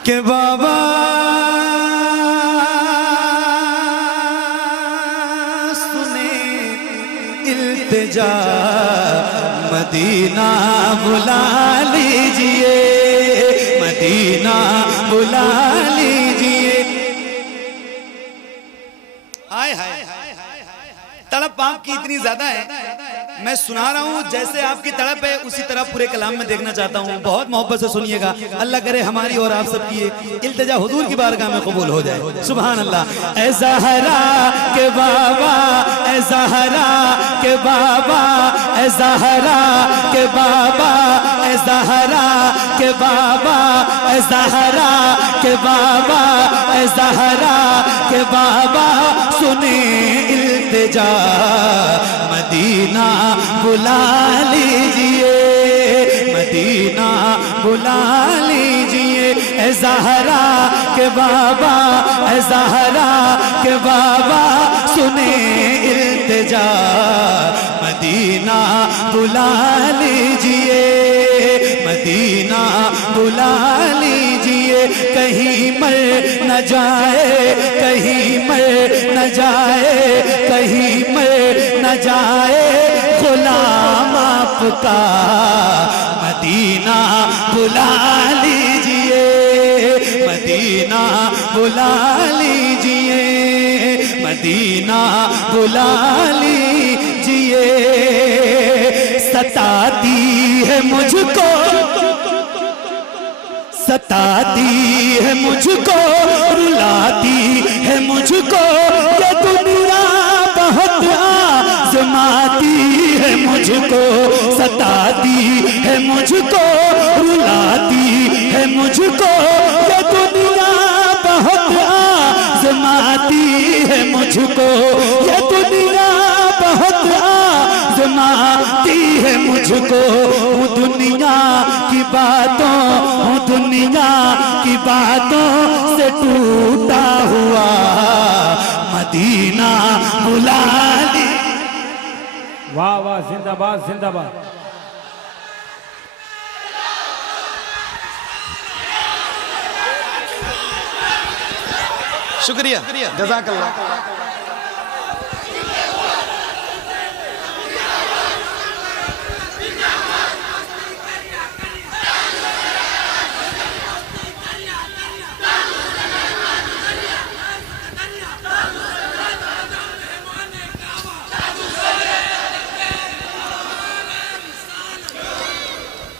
के बाबा सुने इल्तिजा, मदीना बुला लीजिए, मदीना बुला लीजिए। हाय हाय तड़प आपकी इतनी ज्यादा है, मैं सुना रहा हूँ जैसे आपकी तड़प है उसी तरह पूरे कलाम में देखना चाहता हूँ। बहुत मोहब्बत से सुनिएगा। अल्लाह करे हमारी और आप सबकी इल्तिजा हुजूर की बारगाह में कबूल हो जाए। सुभान अल्लाह। ए ज़हरा के बाबा, ए ज़हरा के बाबा, ए ज़हरा के बाबा, ए ज़हरा के बाबा, ए ज़हरा के बाबा, ए ज़हरा के बाबा सुने इल्तिजा, मदीना बुला लीजिए, मदीना बुला लीजिए। ए ज़हरा के बाबा, ए ज़हरा के बाबा सुने इल्तिजा, मदीना बुला लीजिए, मदीना बुला लीजिए। कहीं मर न जाए, कहीं मर न जाए, कहीं मर न जाए गुलाम आपका, मदीना बुला लीजिए, मदीना बुला लीजिए, मदीना बुला लीजिए। सताती है मुझको, सताती है मुझको, रुलाती है मुझको ये दुनिया, बहुत आज़माती है मुझको, सताती है मुझको, रुलाती है मुझको ये दुनिया, बहुत आज़माती है मुझको ये दुनिया, बहुत आज़माती है मुझको। हूँ दुनिया की बातों, हूँ दुनिया की बातों से टूटा हुआ, मदीना बुला ली। वाह वाह, जिंदाबाद जिंदाबाद। शुक्रिया, जज़ाकल्लाह।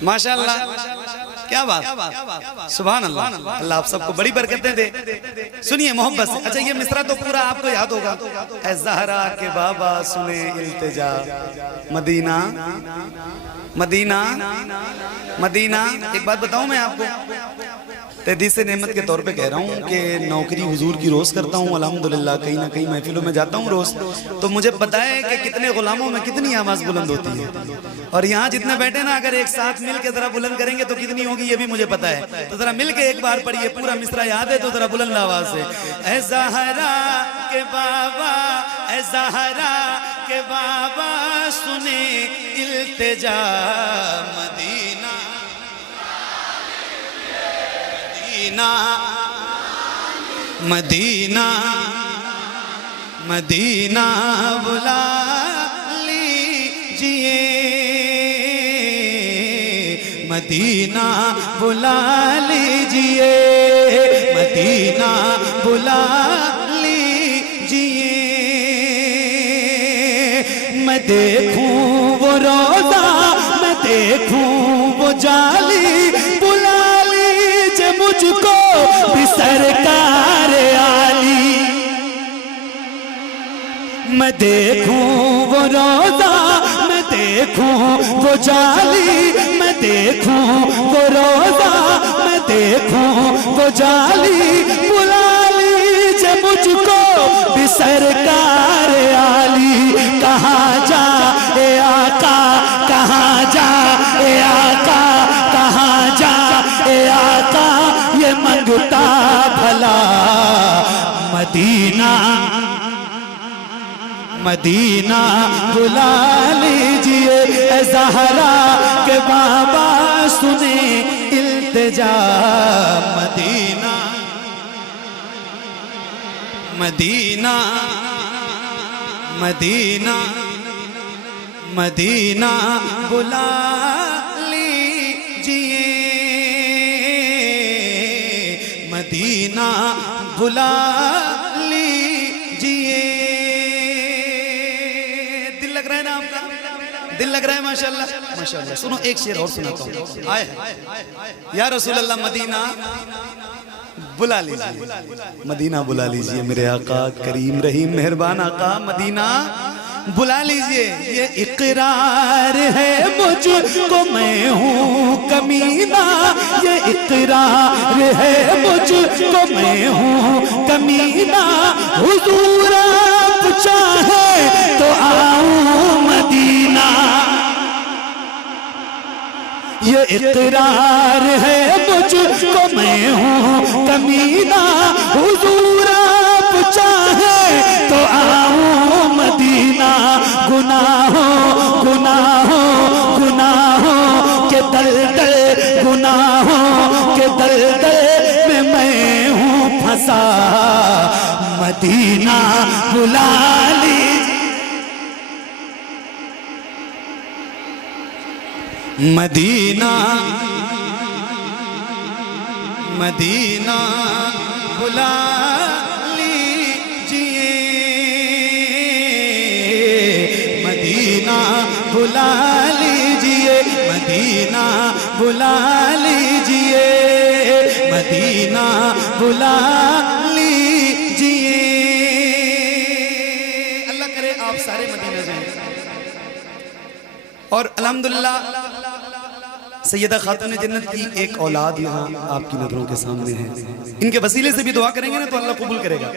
माशाअल्लाह, क्या बात, सुभान अल्लाह। अल्लाह आप सबको बड़ी बरकतें दे। सुनिए मोहब्बत से। अच्छा ये मिसरा तो पूरा आपको याद होगा। ए ज़हरा के बाबा सुने इल्तिजा, मदीना मदीना मदीना। एक बात बताऊं मैं आपको, तहदीस नेमत के तौर पे कह रहा हूँ कि नौकरी हुजूर की रोज़ करता हूँ अल्हम्दुलिल्लाह। कहीं ना कहीं महफिलों में जाता हूँ रोज़, तो मुझे पता है कि कितने गुलामों में कितनी आवाज़ बुलंद होती है। और यहाँ जितने बैठे ना, अगर एक साथ मिल के जरा बुलंद करेंगे तो कितनी होगी ये भी मुझे पता है। तो जरा मिल के एक बार पढ़िए, पूरा मिसरा याद है तो जरा बुलंद आवाज़ से। ए ज़हरा के बाबा, ए ज़हरा के बाबा सुने इल्तिजा, मदीना मदीना मदीना बुला लीजिए, मदीना बुला लीजिए, मदीना बुला लीजिए। मैं देखूं वो रोज़ा, मैं देखूं वो जाली, बुला लीजिए मुझको भी सरकार आली। मैं देखूं वो रोज़ा, मैं देखूं वो जाली, मैं देखूं वो रोज़ा, मैं देखूं वो जाली, बुला लीजिए मुझको भी सरकार आली। कहाँ जा ए आका, कहाँ जा ए आका, कहाँ जा ए आका, ये मंगता भला मदीना मदीना बुला लीजिए। ज़हरा के बाबा सुने इल्तिजा, इल्तिजा मदीना मदीना मदीना मदीना बुला लीजिए मदीना बुला लीजिए। दिल लग रहा है ना आपका? दिल लग रहा है? माशाल्लाह माशाल्लाह। सुनो एक शेर और सुनाता हूँ। आए या रसूल अल्लाह मदीना बुला लीजिए मदीना बुला लीजिए मेरे आका करीम रहीम मेहरबान आका मदीना बुला लीजिए। ये इकरार है मुझको मैं हूँ कमीना ये इकरार है मुझको मैं हूँ कमीना हुजूर आप चाहे तो आऊं मदीना ये इकरार है मुझको मैं हूँ कमीना हुजूर आप चाहे तो आऊं मदीना गुनाहों गुनाहों गुनाहों के दलदल गुनाहों के दलदल में मैं हूँ फंसा मदीना बुला लीजिए मदीना मदीना बुला लीजिए मदीना बुला लीजिए मदीना बुला लीजिए मदीना बुला लीजिए। अल्लाह करे आप सारे मदीना जाएं और अल्हम्दुलिल्लाह सैयदा खातून जन्नत की एक औलाद यहाँ आपकी नजरों के सामने है। इनके वसीले से भी दुआ करेंगे ना तो अल्लाह कबूल करेगा।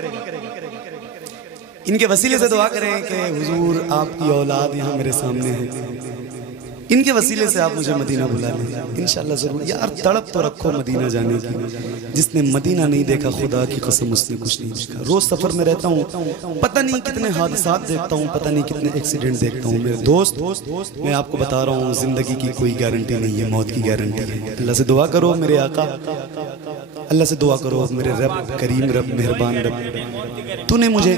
इनके वसीले से दुआ करें कि हुजूर आपकी औलाद यहाँ मेरे सामने है इनके वसीले से आप मुझे मदीना बुला लें इंशाल्लाह जरूर। यार तड़प तो रखो मदीना जाने की। जिसने मदीना नहीं देखा खुदा की कसम उसने कुछ नहीं देखा। रोज सफर में रहता हूँ पता नहीं कितने हादसात देखता हूँ पता नहीं कितने एक्सीडेंट देखता हूँ। मेरे दोस्त मैं आपको बता रहा हूँ जिंदगी की कोई गारंटी नहीं है मौत की गारंटी है। अल्लाह से दुआ करो मेरे आका अल्लाह से दुआ करो मेरे रब करीम रब मेहरबान रब तूने मुझे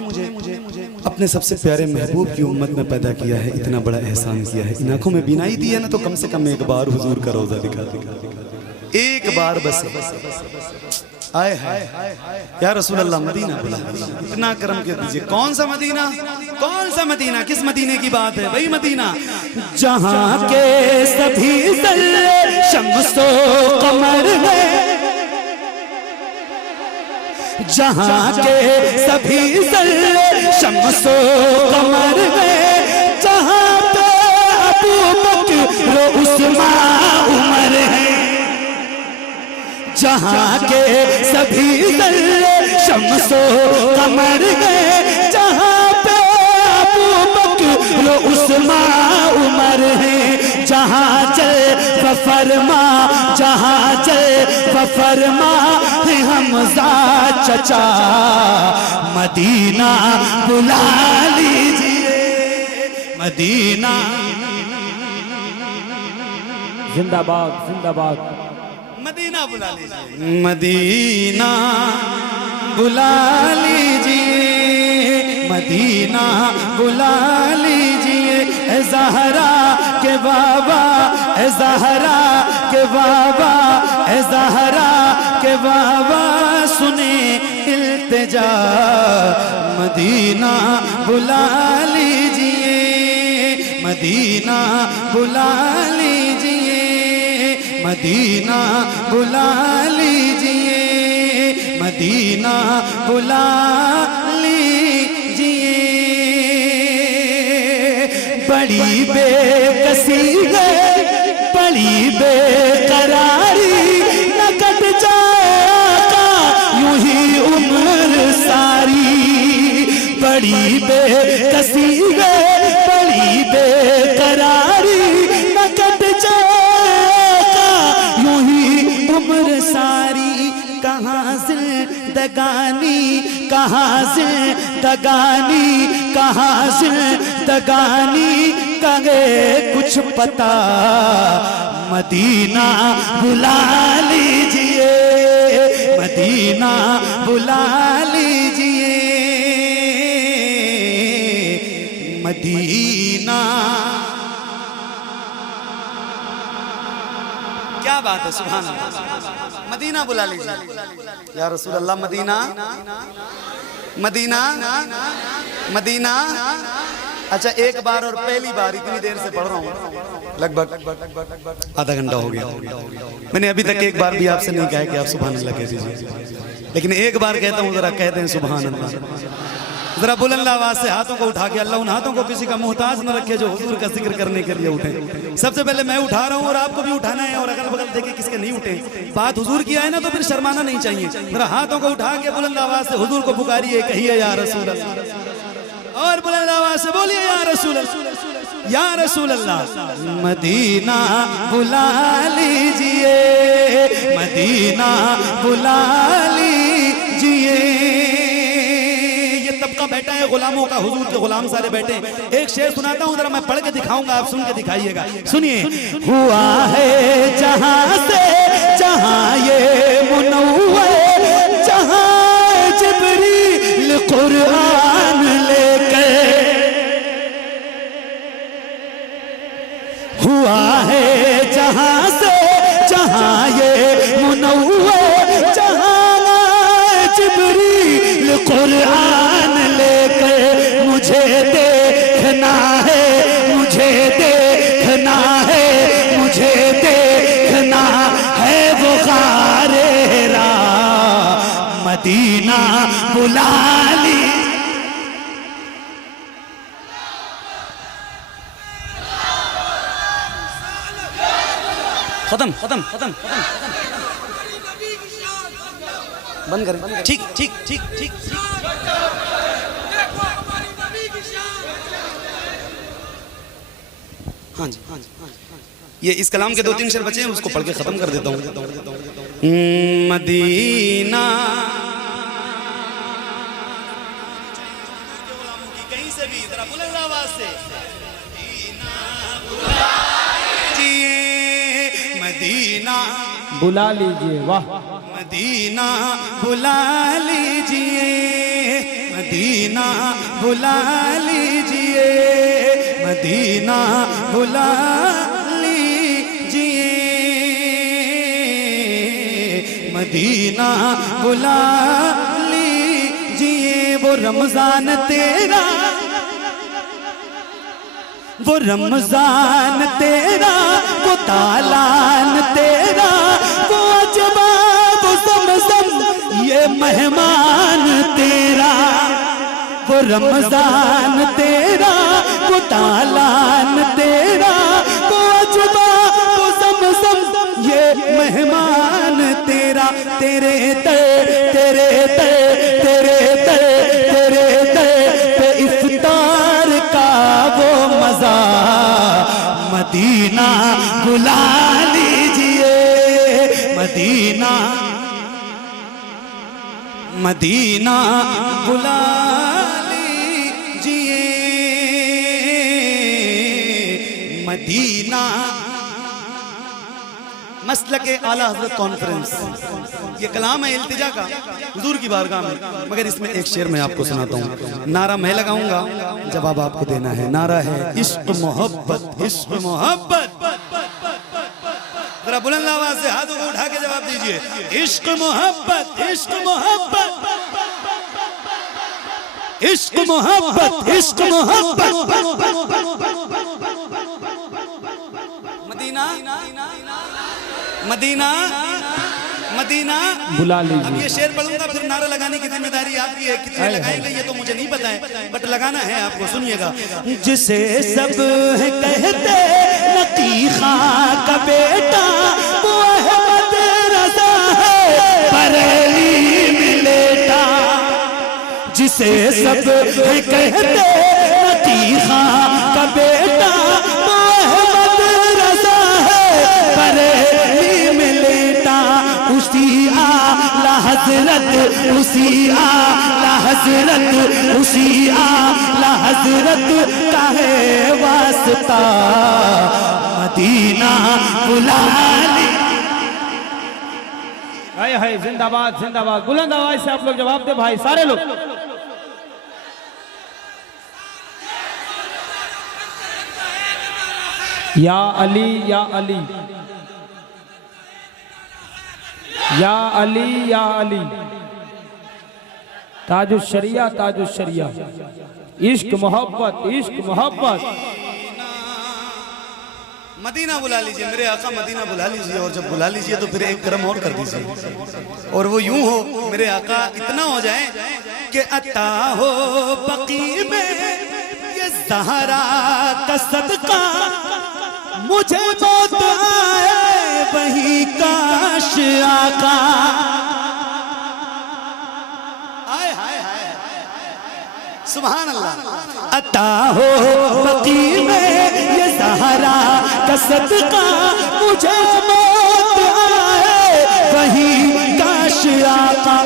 अपने सबसे प्यारे महबूब की उम्मत में पैदा किया है इतना बड़ा एहसान किया है। इन आंखों में बीनाई दी है ना तो कम से कम एक बार हुजूर का रोजा दिखा एक बार बस आए हाय या रसूल अल्लाह मदीना बुला इतना करम के दीजिए। कौन सा मदीना किस मदीने की बात है? वही मदीना जहां के सभी ज़र्रे शम्सो कमर है जहां के सभी ज़र्रे शम्सो कमर है जहां पे अबू बकर उस्मान उमर है जहां के सभी ज़र्रे शम्सो कमर है जहां पे अबू बकर उस्मान उमर है जहां चल फरमा जहां चल फरमा है हमजा चचा मदीना बुला लीजिए मदीना जिंदाबाद जिंदाबाद मदीना बुला लीजिए मदीना बुला लीजिए मदीना बुला लीजिए ए ज़हरा के बाबा ए ज़हरा के बाबा ए ज़हरा के बाबा सुने इल्तिजा मदीना बुला लीजिए मदीना बुला लीजिए मदीना बुला लीजिए मदीना बुला लीजिए। बड़ी बेकसी है बड़ी बेकरारी न कट जाए आका यूं ही उम्र सारी बड़ी बेकसी है बड़ी बेकरारी न कट जाए यूं ही उम्र सारी। कहाँ जिंदगानी कहाँ जिंदगानी कहाँ जिंदगानी कहे कुछ पता मदीना बुला लीजिए, मदीना बुला लीजिए, मदीना। क्या बात है, सुभान अल्लाह। मदीना बुला लीजिए या रसूल अल्लाह। Medina, Medina, Medina. अच्छा, एक बार और पहली बार इतनी देर से पढ़ रहा हूँ, लगभग आधा घंटा हो गया। मैंने अभी तक एक बार भी आपसे नहीं कहा कि आप सुभान अल्लाह कह दीजिए, लेकिन एक बार कहता हूँ, जरा कहते हैं सुभान अल्लाह। जरा बुलंद आवाज से हाथों को उठा के, अल्लाह उन हाथों को किसी का मोहताज न रखे जो हुजूर का जिक्र करने के लिए उठे। सबसे पहले मैं उठा रहा हूँ और आपको भी उठाना है, और अगल बगल देखे किसके नहीं उठे। बात हुजूर की आए ना तो फिर शर्माना नहीं चाहिए। जरा हाथों को उठा के बुलंद आवाज से हुजूर को पुकारिए, कहिए या रसूल अल्लाह, और बुलंद आवाज से बोलिए या रसूल अल्लाह, या रसूल अल्लाह। मदीना बुला लीजिए, मदीना बुला लीजिए। तबका बैठा है गुलामों का, हुजूर के गुलाम सारे बैठे। एक शेर सुनाता हूँ, जरा मैं पढ़ के दिखाऊंगा, आप सुन के दिखाइएगा। सुनिए। हुआ है जहां से जहां ये मुनव्वर, जहां जिब्रील कुरान लेकर, हुआ है जहां से जहां ये मुनव्वर, जहां जिब्रील कुरान लेकर, मुझे देखना है, मुझे देखना है, मुझे देखना है वो गारे रा, मदीना बुला ली। खत्म खत्म खत्म खत्म, बंद करें। ठीक ठीक ठीक ठीक। हाँ जी, हाँ जी, हाँ जी। ये इस कलाम के 2-3 शेर बचे हैं, उसको पढ़ के खत्म कर देता हूँ। मदीना, कहीं से भी जरा बुलंद आवाज से, मदीना बुला लीजिए। वाह, मदीना बुला लीजिए, मदीना बुला लीजिए, मदीना बुला लीजिए, मदीना बुला लीजिए। वो रमजान तेरा, वो रमजान तेरा, वो तालान तेरा, वो अजबा, वो ज़मज़म, ये मेहमान तेरा। वो रमजान तेरा, वो तालान तेरा, वो अजबा, वो ज़मज़म, ये मेहमान तेरा। तेरे दर, तेरे दर, तेरे दर, तेरे दर पे इफ्तार का वो मजा, मदीना बुला लीजिए, मदीना, मदीना बुला लीजिए, मदीना। मसलके आला हज़रत कॉन्फ्रेंस, ये कलाम है इल्तिजा का हुजूर की बारगाह में, मगर इसमें एक शेर मैं आपको सुनाता हूँ। नारा मैं लगाऊंगा, जवाब आपको देना है। नारा है इश्क मोहब्बत, इश्क मोहब्बत। जरा बुलंद आवाज से हाथों को उठा के जवाब दीजिए। इश्क मोहब्बत, इश्क मोहब्बत, इश्क मोहब्बत, इश्क मोहब्बत। मदीना, मदीना, मदीना बुला अब लीजिए। ये शेर पढ़ूंगा, फिर नारा लगाने की जिम्मेदारी आपकी है। कितने लगाएंगे ये तो मुझे नहीं पता है, बट लगाना है आपको। सुनिएगा। जिसे सब है कहते नकी खां का बेटा, वो अहमद रज़ा है बरेली में लेटा। जिसे सब है कहते नकी खां का बेटा, वो अहमद रज़ा है बरेली में लेटा। उसी आला हजरत, उसी आला हजरत, उसी आला हजरत का है वास्ता, मदीना बुला ली। हाय जिंदाबाद जिंदाबाद। बुलंद आवाज से आप लोग जवाब दे भाई, सारे लोग। या अली या अली या अली या अली, ताजुश शरिया ताजुश शरिया, इश्क मोहब्बत इश्क मोहब्बत। मदीना बुला लीजिए मेरे आका, मदीना बुला लीजिए। और जब बुला लीजिए तो फिर एक करम और कर दीजिए, और वो यूं हो मेरे आका इतना हो जाए कि अता हो बकी में ये ज़हरा का सदका, मुझे मौत आए वही काश आका। आए हाय हाय सुभान अल्लाह। अता हो बकी में ये ज़हरा का सदका, मुझे मौत आए वही काश आका।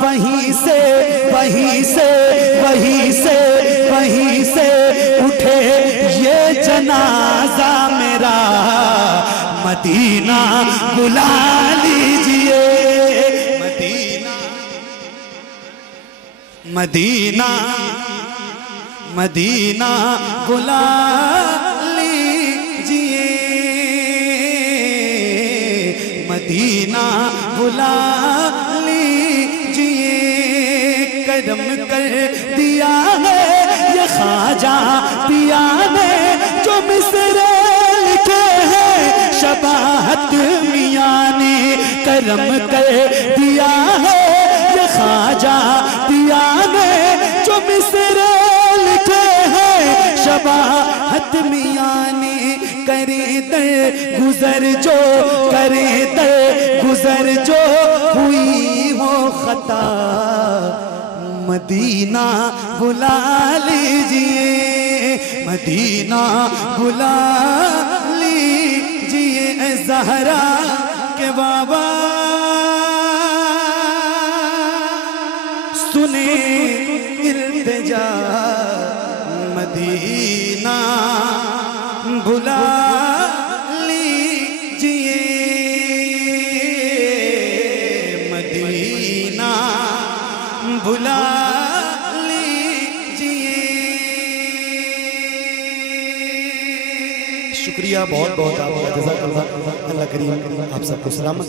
वहीं से वहीं से वहीं से वहीं से उठे ये जनाजा मेरा, मदीना बुला लीजिए। मदीना मदीना मदीना बुला लीजिए, मदीना बुला लीजिए। करम कर दिया है ये ख्वाजा पिया ने, जो मिसरे लिखे हैं शबाहत मियां ने। करम कर दिया है ये ख्वाजा पिया ने, जो मिसरे लिखे हैं शबाहत मियां ने। करे दर गुजर जो, करे दर गुजर जो हुई हो खता, मदीना बुला लीजिए, मदीना बुला लीजिए। ज़हरा के बाबा सुने इल्तिजा, मदीना बुला लीजिए, मदीना बुला लीजिए। शुक्रिया बहुत बहुत आपका, जज़ाकल्लाह। अल्लाह करीम आप सबको सलामत रखे।